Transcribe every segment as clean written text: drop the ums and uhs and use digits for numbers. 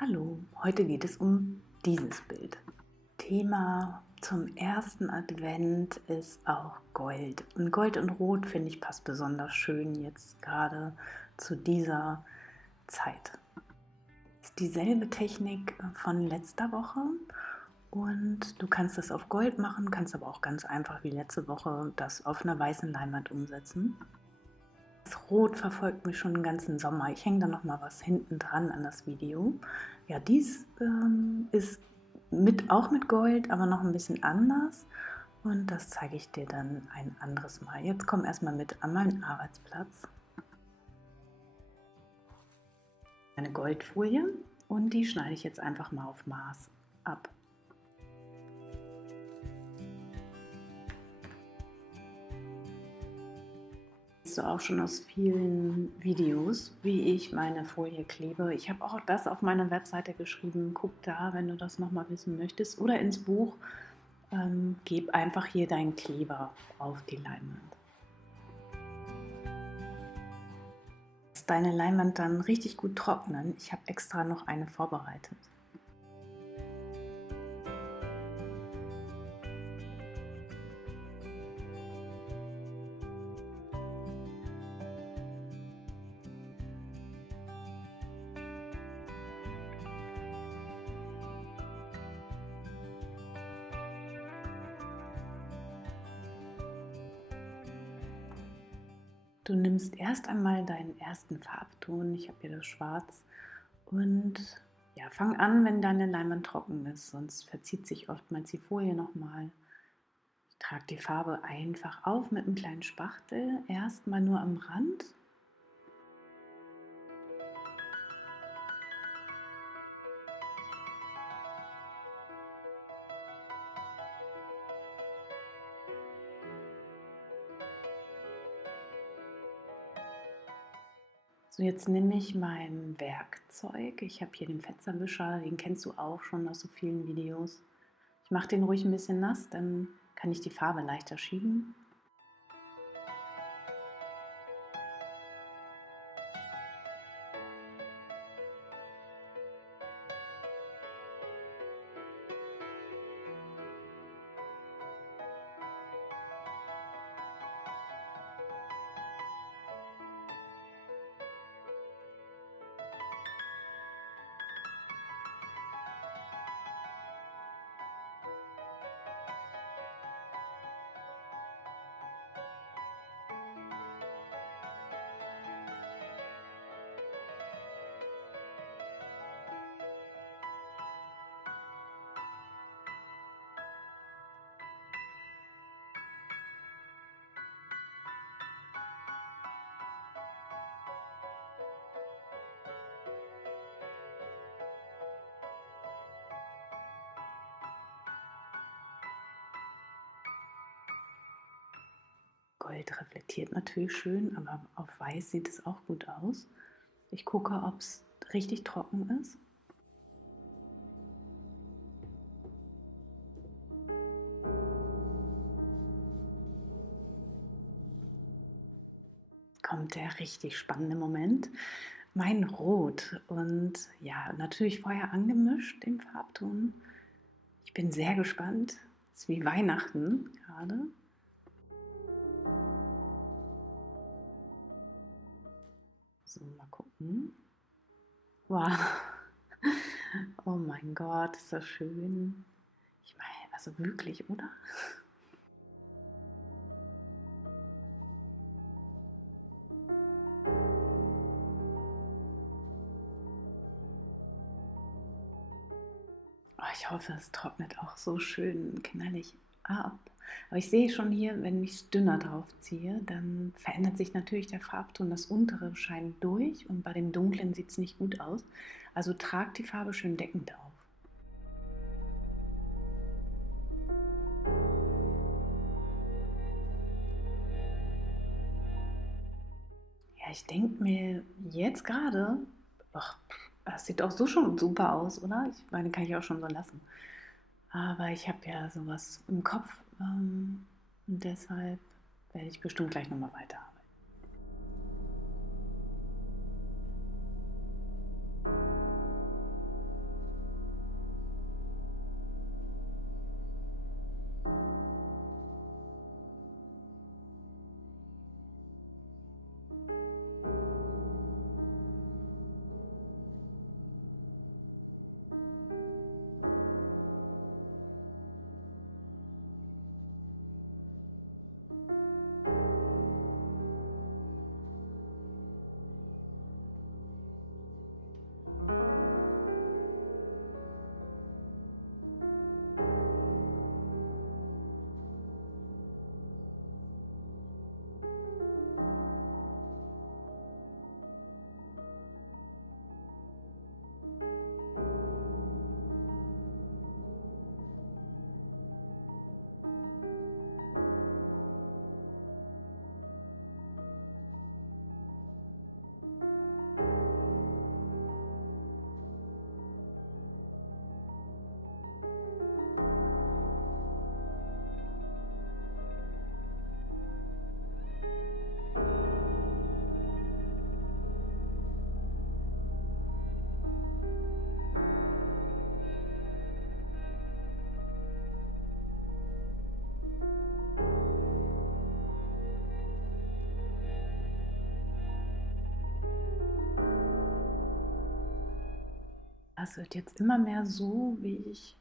Hallo, heute geht es um dieses Bild. Thema zum ersten Advent ist auch Gold. Und Gold und Rot finde ich passt besonders schön jetzt gerade zu dieser Zeit. Ist dieselbe Technik von letzter Woche und du kannst das auf Gold machen, kannst aber auch ganz einfach wie letzte Woche das auf einer weißen Leinwand umsetzen. Das Rot verfolgt mich schon den ganzen Sommer. Ich hänge da noch mal was hinten dran an das Video. Ja, dies ist auch mit Gold, aber noch ein bisschen anders. Und das zeige ich dir dann ein anderes Mal. Jetzt komm erstmal mit an meinen Arbeitsplatz. Eine Goldfolie und die schneide ich jetzt einfach mal auf Maß ab. Du auch schon aus vielen Videos, wie ich meine Folie klebe. Ich habe auch das auf meiner Webseite geschrieben. Guck da, wenn du das nochmal wissen möchtest. Oder ins Buch. Gib einfach hier deinen Kleber auf die Leinwand. Lass deine Leinwand dann richtig gut trocknen. Ich habe extra noch eine vorbereitet. Du nimmst erst einmal deinen ersten Farbton, ich habe hier das Schwarz, und ja, fang an, wenn deine Leinwand trocken ist, sonst verzieht sich oftmals die Folie nochmal. Ich trage die Farbe einfach auf mit einem kleinen Spachtel, erstmal nur am Rand. So, jetzt nehme ich mein Werkzeug. Ich habe hier den Fetzerwischer, den kennst du auch schon aus so vielen Videos. Ich mache den ruhig ein bisschen nass, dann kann ich die Farbe leichter schieben. Gold reflektiert natürlich schön, aber auf Weiß sieht es auch gut aus. Ich gucke, ob es richtig trocken ist. Kommt der richtig spannende Moment. Mein Rot und ja, natürlich vorher angemischt, den Farbton. Ich bin sehr gespannt. Es ist wie Weihnachten gerade. So, mal gucken. Wow. Oh mein Gott, ist das schön. Ich meine, also wirklich, oder? Oh, ich hoffe, es trocknet auch so schön knallig ab. Aber ich sehe schon hier, wenn ich es dünner drauf ziehe, dann verändert sich natürlich der Farbton. Das untere scheint durch und bei dem dunklen sieht es nicht gut aus. Also trag die Farbe schön deckend auf. Ja, ich denke mir jetzt gerade, ach, das sieht auch so schon super aus, oder? Ich meine, kann ich auch schon so lassen. Aber ich habe ja sowas im Kopf und deshalb werde ich bestimmt gleich nochmal weiterarbeiten. es wird jetzt immer mehr so, wie ich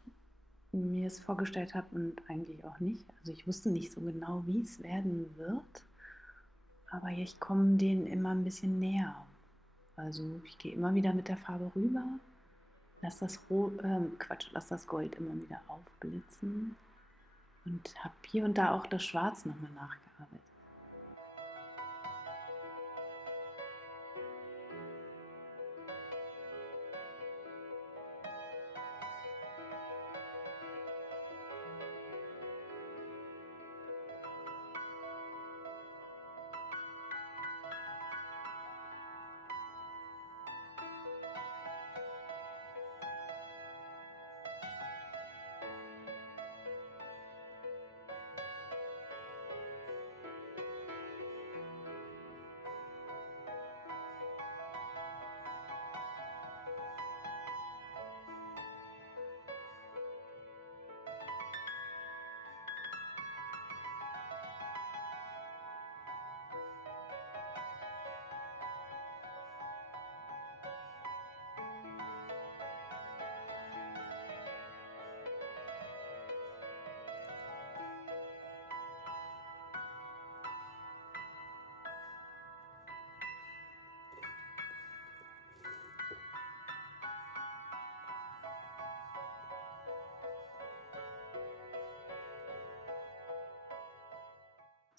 mir es vorgestellt habe und eigentlich auch nicht. Also ich wusste nicht so genau, wie es werden wird, aber ich komme denen immer ein bisschen näher. Also ich gehe immer wieder mit der Farbe rüber, lass das Gold immer wieder aufblitzen und habe hier und da auch das Schwarz nochmal nachgearbeitet.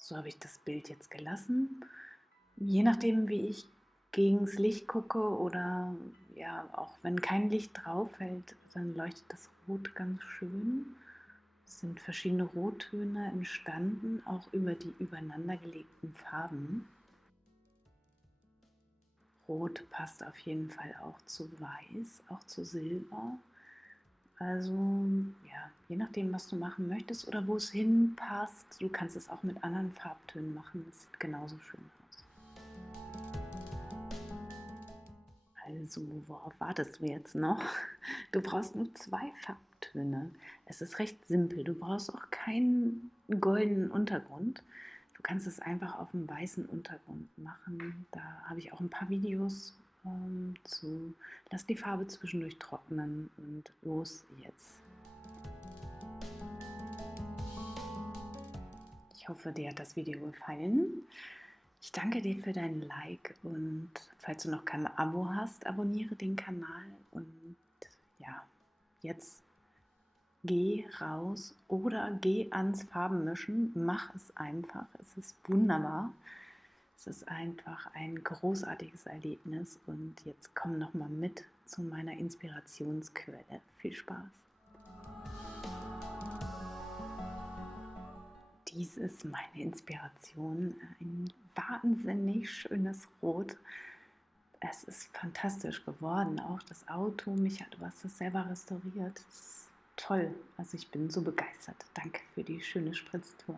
So habe ich das Bild jetzt gelassen. Je nachdem, wie ich gegens Licht gucke oder ja, auch wenn kein Licht drauf fällt, dann leuchtet das Rot ganz schön. Es sind verschiedene Rottöne entstanden, auch über die übereinandergelegten Farben. Rot passt auf jeden Fall auch zu Weiß, auch zu Silber. Also ja, je nachdem, was du machen möchtest oder wo es hinpasst. Du kannst es auch mit anderen Farbtönen machen. Es sieht genauso schön aus. Also, worauf wartest du jetzt noch? Du brauchst nur 2 Farbtöne. Es ist recht simpel. Du brauchst auch keinen goldenen Untergrund. Du kannst es einfach auf einem weißen Untergrund machen. Da habe ich auch ein paar Videos zu. Lass die Farbe zwischendurch trocknen und los jetzt. Ich hoffe, dir hat das Video gefallen. Ich danke dir für dein Like und falls du noch kein Abo hast, abonniere den Kanal und ja, jetzt geh raus oder geh ans Farbenmischen, mach es einfach, es ist wunderbar. Es ist einfach ein großartiges Erlebnis und jetzt komm noch mal mit zu meiner Inspirationsquelle. Viel Spaß! Dies ist meine Inspiration, ein wahnsinnig schönes Rot. Es ist fantastisch geworden, auch das Auto, du hast das selber restauriert. Das ist toll, also ich bin so begeistert. Danke für die schöne Spritztour.